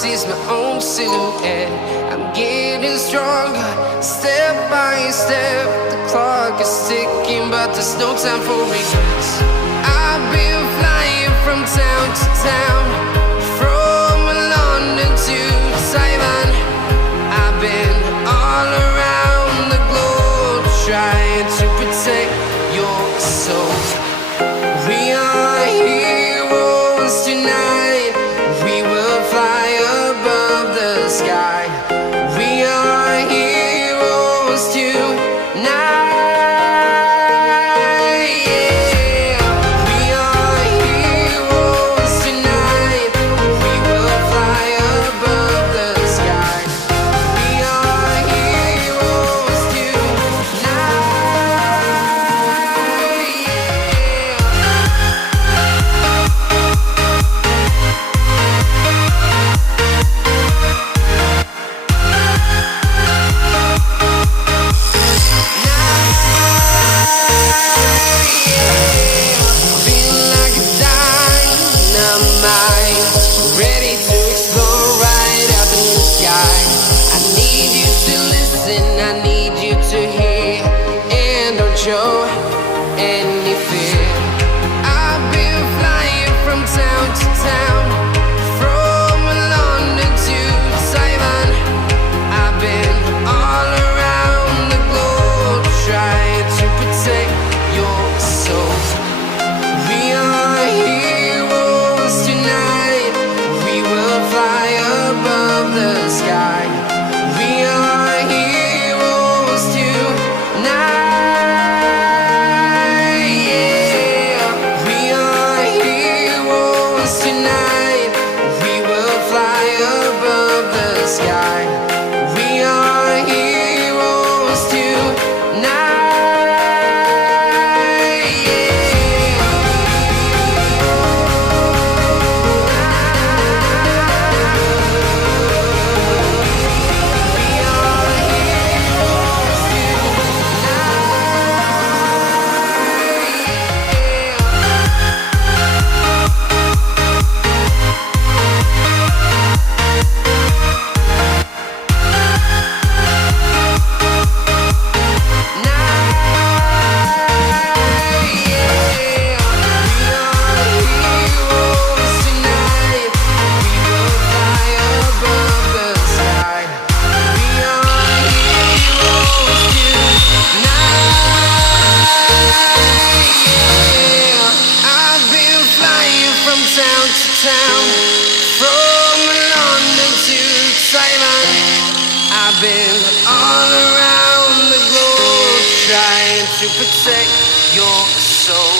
sees my own silhouette. I'm getting stronger, step by step. The clock is ticking, but there's no time for regrets. I've been flying from town to town, from London to Taiwan. I've been all around the globe, trying to protect your soul. We are heroes tonight. We will fly above the sky. We are heroes tonight. Show any fear. I've been flying from town to town, from London to Taiwan. I've been all around the globe, trying to protect your soul. We are heroes tonight. We will fly above the sky. We are heroes tonight. I've been all around the globe, trying to protect your soul.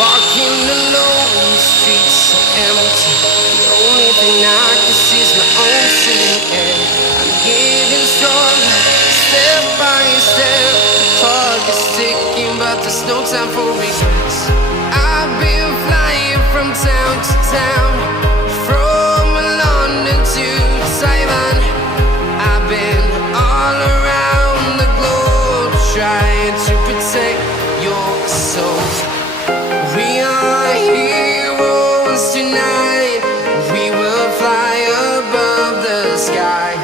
Walking alone, the streets are empty. The only thing I can see is my own silhouette. I'm getting stronger, step by step. The clock is ticking, but there's no time for regrets. I've been flying from town to town, from London to Taiwan. I've been all around the globe, trying to protect your soul. We are heroes tonight. We will fly above the sky.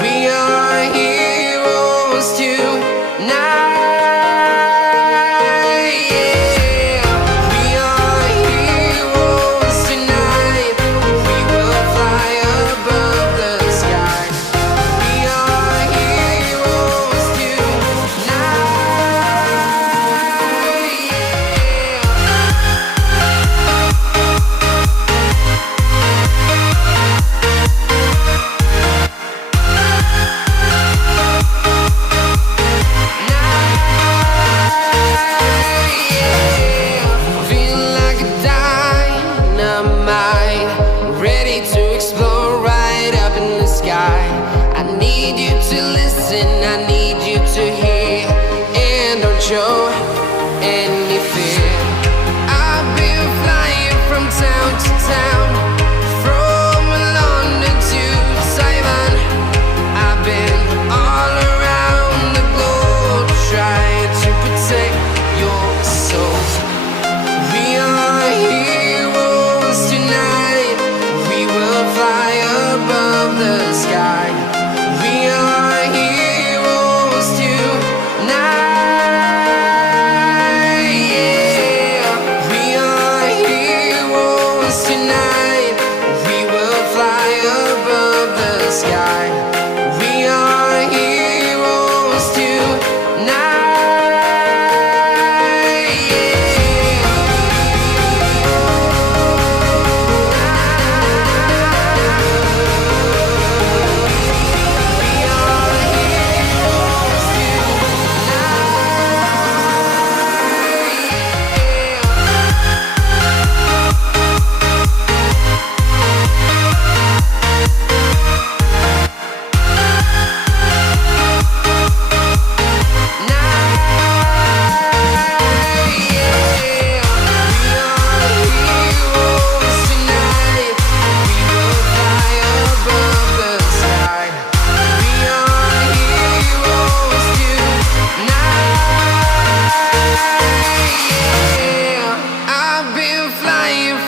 We are heroes tonight. Yeah. We are heroes tonight.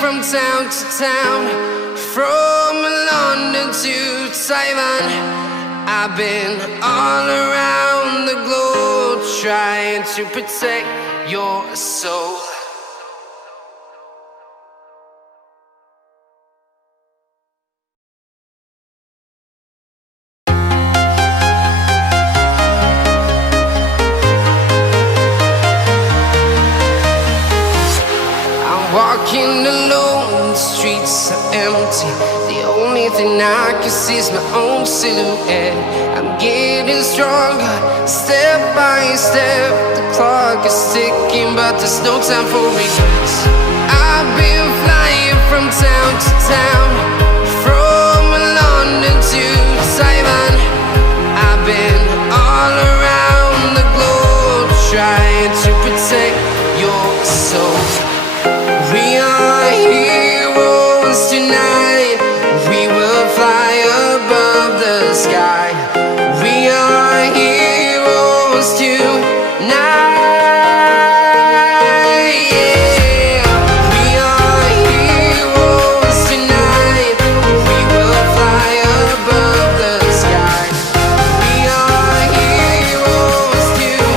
from town to town, from London to Taiwan. I've been all around the globe trying to protect your soul. Walking alone, the streets are empty. The only thing I can see is my own silhouette. I'm getting stronger, step by step. The clock is ticking, but there's no time for regrets. I've been flying from town to town, from London to Taiwan. I've been all around the globe trying to protect your soul. We are heroes tonight. We will fly above the sky. We are heroes tonight. Yeah. We are heroes tonight. We will fly above the sky. We are heroes tonight.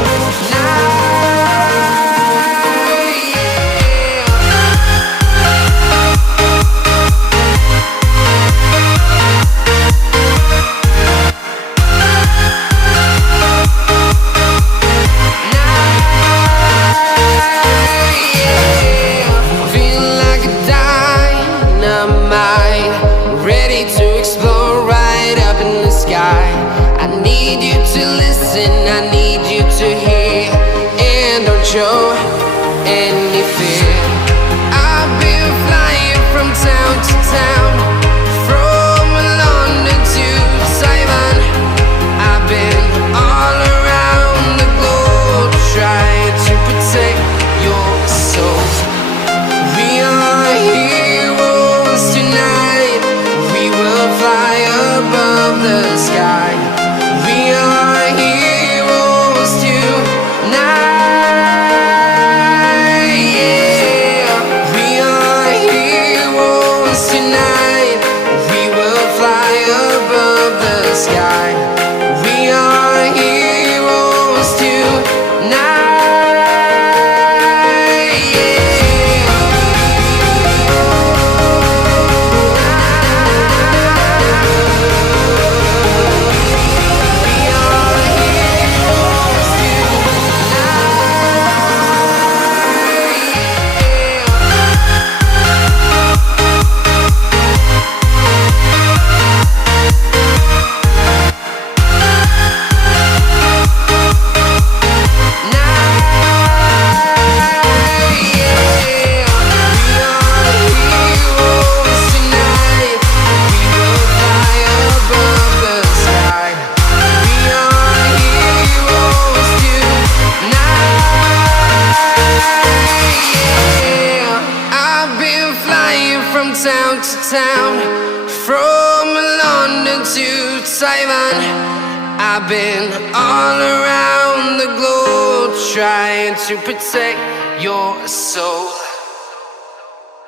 Show any fear. I've been flying from town to town, from London to Taiwan. I've been all around the globe trying to protect your soul. We are heroes tonight. We will fly above the sky. We are heroes tonight. Sky. We are heroes tonight. Yeah. We are heroes town to town, from London to Taiwan. I've been all around the globe trying to protect your soul.